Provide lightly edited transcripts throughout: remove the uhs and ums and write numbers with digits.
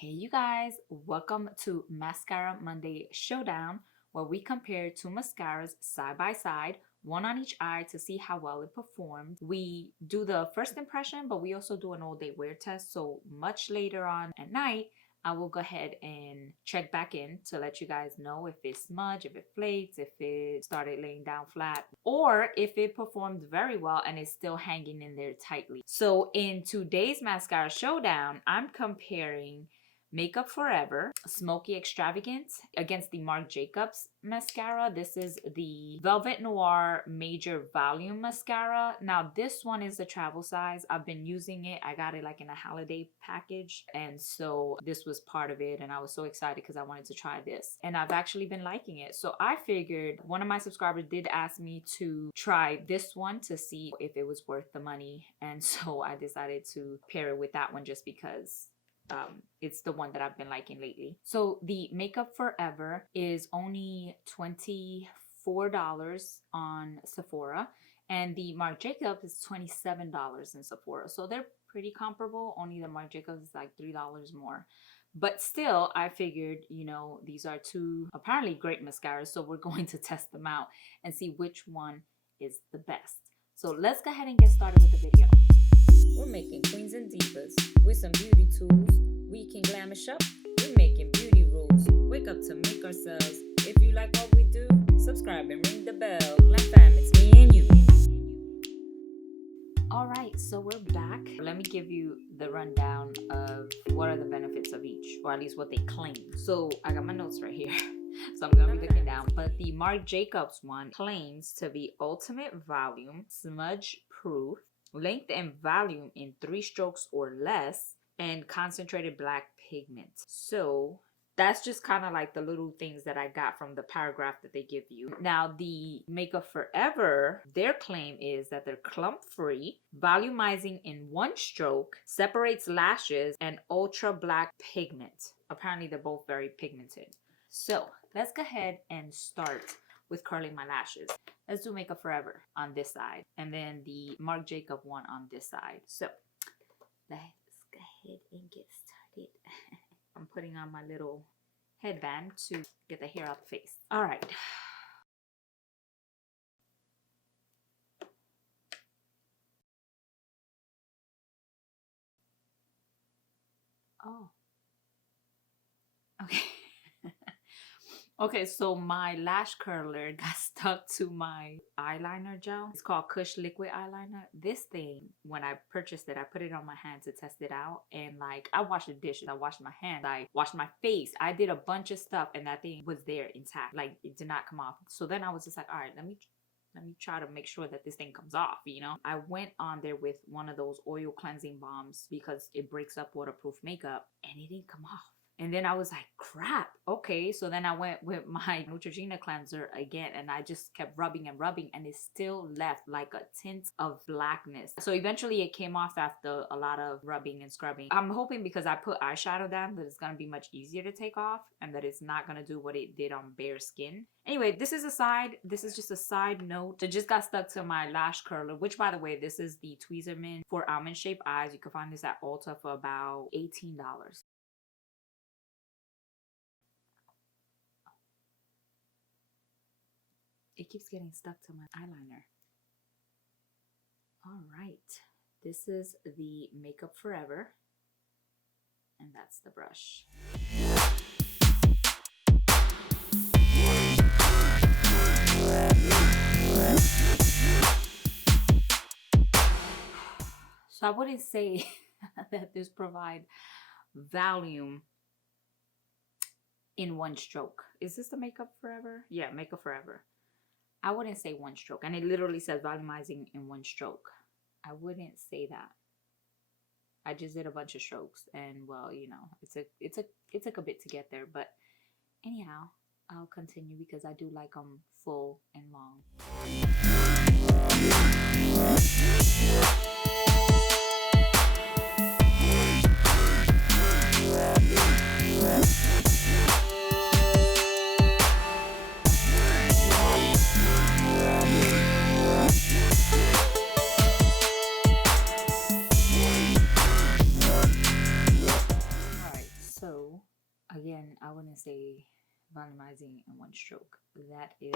Hey you guys, welcome to Mascara Monday Showdown, where we compare two mascaras side by side, one on each eye to see how well it performed. We do the first impression, but we also do an all day wear test. So much later on at night, I will go ahead and check back in to let you guys know if it smudged, if it flaked, if it started laying down flat, or if it performed very well and is still hanging in there tightly. So in today's Mascara Showdown, I'm comparing Makeup Forever Smoky Extravagant against the Marc Jacobs mascara. This is the Velvet Noir Major Volume Mascara. Now this one is the travel size. I've been using it. I got it like in a holiday package, and so this was part of it, and I was so excited because I wanted to try this, and I've actually been liking it. So I figured, one of my subscribers did ask me to try this one to see if it was worth the money, and so I decided to pair it with that one just because it's the one that I've been liking lately. So the Makeup Forever is only $24 on Sephora, and the Marc Jacobs is $27 in Sephora. So they're pretty comparable, only the Marc Jacobs is like $3 more. But still, I figured, you know, these are two apparently great mascaras, so we're going to test them out and see which one is the best. So let's go ahead and get started with the video. We're making queens and divas with some beauty tools. We can glamish up. We're making beauty rules. Wake up to make ourselves. If you like what we do, subscribe and ring the bell. Glam fam, it's me and you. Alright, so we're back. Let me give you the rundown of what are the benefits of each, or at least what they claim. So I got my notes right here. So I'm going to be looking down. But the Marc Jacobs one claims to be ultimate volume, smudge proof, length and volume in 3 strokes or less, and concentrated black pigment. So that's just kind of like the little things that I got from the paragraph that they give you. Now the Makeup Forever, their claim is that they're clump free, volumizing in 1 stroke, separates lashes, and ultra black pigment. Apparently they're both very pigmented. So let's go ahead and start with curling my lashes. Let's do Makeup Forever on this side, and then the Marc Jacobs one on this side. So let's go ahead and get started. I'm putting on my little headband to get the hair out the face. All right. Oh. Okay. Okay, so my lash curler got stuck to my eyeliner gel. It's called Kush Liquid Eyeliner. This thing, when I purchased it, I put it on my hand to test it out. And like, I washed the dishes, I washed my hands, I washed my face. I did a bunch of stuff, and that thing was there intact. Like, it did not come off. So then I was just like, all right, let me try to make sure that this thing comes off, you know. I went on there with one of those oil cleansing balms because it breaks up waterproof makeup, and it didn't come off. And then I was like, crap, okay. So then I went with my Neutrogena cleanser again, and I just kept rubbing and rubbing, and it still left like a tint of blackness. So eventually it came off after a lot of rubbing and scrubbing. I'm hoping because I put eyeshadow down that it's going to be much easier to take off, and that it's not going to do what it did on bare skin. Anyway, this is just a side note. It just got stuck to my lash curler, which, by the way, this is the Tweezerman for almond shaped eyes. You can find this at Ulta for about $18. It keeps getting stuck to my eyeliner. All right, this is the Makeup Forever, and that's the brush. So I wouldn't say that this provides volume in 1 stroke. Is this the Makeup Forever? Yeah, Makeup Forever. I wouldn't say 1 stroke, and it literally says volumizing in 1 stroke. I wouldn't say that. I just did a bunch of strokes, and well, you know, it took a bit to get there, but anyhow, I'll continue because I do like them full and long. So again, I wouldn't say volumizing in one stroke. That is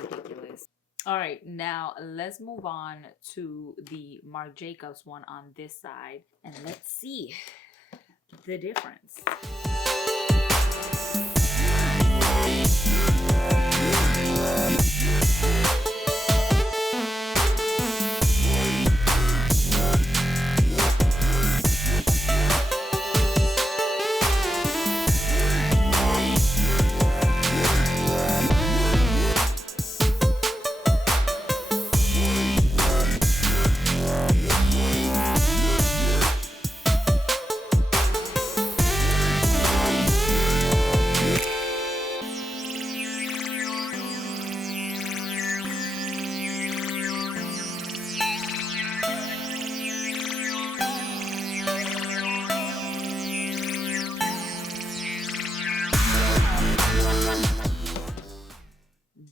ridiculous. All right, now let's move on to the Marc Jacobs one on this side, and let's see the difference.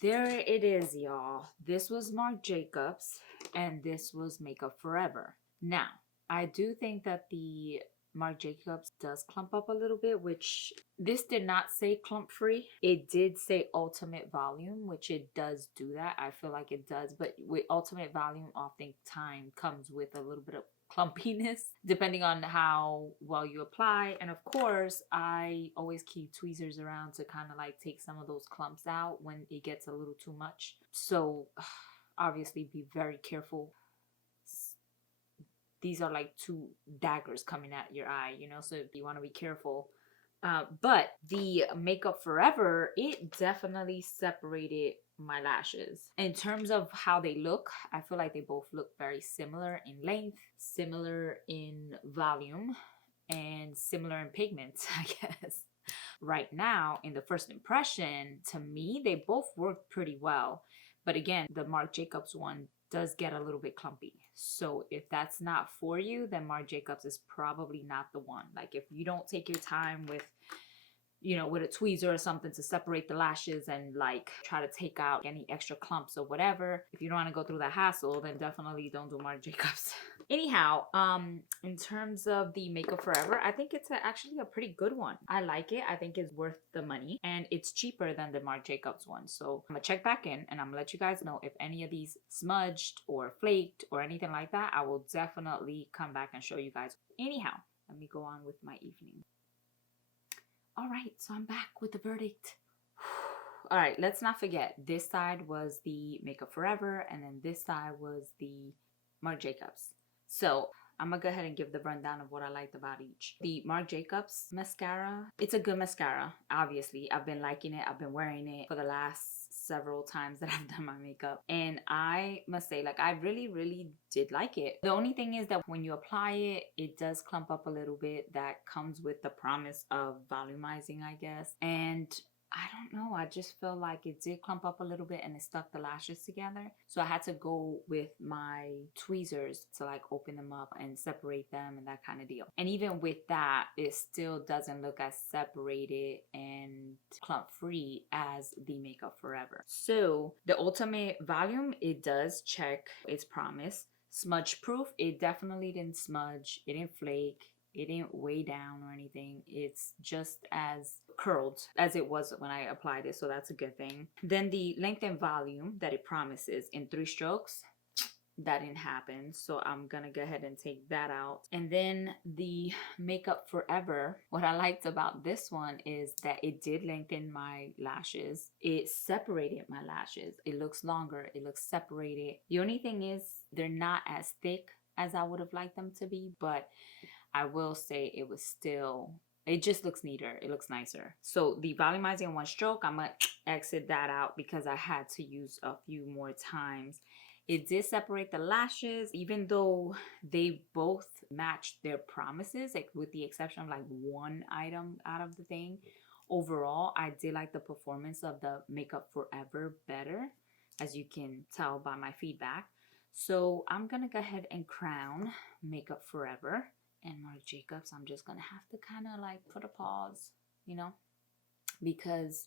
There it is, y'all. This was Marc Jacobs and this was Makeup Forever. Now, I do think that the Marc Jacobs does clump up a little bit, which this did not say clump free. It did say ultimate volume, which it does do that. I feel like it does, but with ultimate volume, oftentimes comes with a little bit of clumpiness depending on how well you apply. And of course, I always keep tweezers around to kind of like take some of those clumps out when it gets a little too much. So obviously be very careful. These are like two daggers coming at your eye, you know, so you want to be careful. But the Makeup Forever, it definitely separated my lashes. In terms of how they look, I feel like they both look very similar in length, similar in volume, and similar in pigment, I guess. Right now, in the first impression, to me, they both work pretty well. But again, the Marc Jacobs one does get a little bit clumpy. So if that's not for you, then Marc Jacobs is probably not the one. Like if you don't take your time with, you know, with a tweezer or something to separate the lashes and like try to take out any extra clumps or whatever, if you don't want to go through the hassle, then definitely don't do Marc Jacobs. Anyhow, in terms of the Makeup Forever, I think it's actually a pretty good one. I like it. I think it's worth the money and it's cheaper than the Marc Jacobs one. So I'm gonna check back in and I'm gonna let you guys know if any of these smudged or flaked or anything like that. I will definitely come back and show you guys. Anyhow, let me go on with my evening. All right, so I'm back with the verdict. All right, let's not forget, this side was the Makeup Forever and then this side was the Marc Jacobs. So I'm gonna go ahead and give the rundown of what I liked about each. The Marc Jacobs mascara, it's a good mascara. Obviously, I've been liking it. I've been wearing it for the last several times that I've done my makeup. And I must say, like, I really did like it. The only thing is that when you apply it, it does clump up a little bit. That comes with the promise of volumizing, I guess. And I don't know, I just feel like it did clump up a little bit and it stuck the lashes together. So I had to go with my tweezers to like open them up and separate them and that kind of deal. And even with that, it still doesn't look as separated and clump free as the Makeup Forever. So the ultimate volume, it does check its promise. Smudge proof, it definitely didn't smudge, it didn't flake, it didn't weigh down or anything. It's just as curled as it was when I applied it, so that's a good thing. Then the length and volume that it promises in 3 strokes, that didn't happen, so I'm gonna go ahead and take that out. And then the Makeup Forever, what I liked about this one is that it did lengthen my lashes. It separated my lashes. It looks longer, it looks separated. The only thing is they're not as thick as I would have liked them to be, but I will say it was still, it just looks neater. It looks nicer. So the volumizing in 1 stroke, I'm going to exit that out because I had to use a few more times. It did separate the lashes, even though they both matched their promises, like with the exception of like 1 item out of the thing. Overall, I did like the performance of the Makeup Forever better, as you can tell by my feedback. So I'm going to go ahead and crown Makeup Forever. And Marc Jacobs, I'm just gonna have to kind of like put a pause, you know, because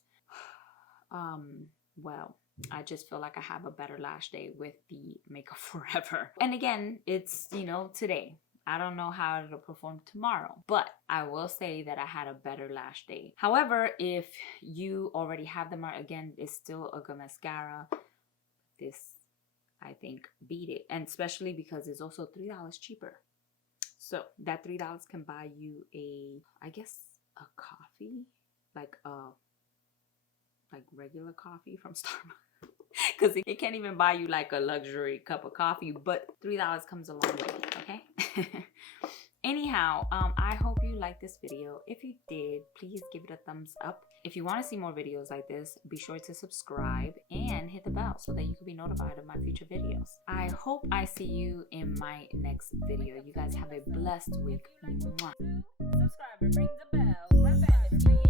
well, I just feel like I have a better lash day with the Makeup Forever. And again, it's, you know, today I don't know how it'll perform tomorrow, but I will say that I had a better lash day. However, if you already have the Marc, again, it's still a good mascara. This, I think, beat it, and especially because it's also $3 cheaper. So that $3 can buy you I guess a coffee, like regular coffee from Starbucks, because it can't even buy you like a luxury cup of coffee, but $3 comes a long way. Okay. Anyhow, I hope you liked this video. If you did, please give it a thumbs up. If you want to see more videos like this, be sure to subscribe and hit the bell so that you can be notified of my future videos. I hope I see you in my next video. You guys have a blessed week. Mwah. Subscribe and ring the bell. My family.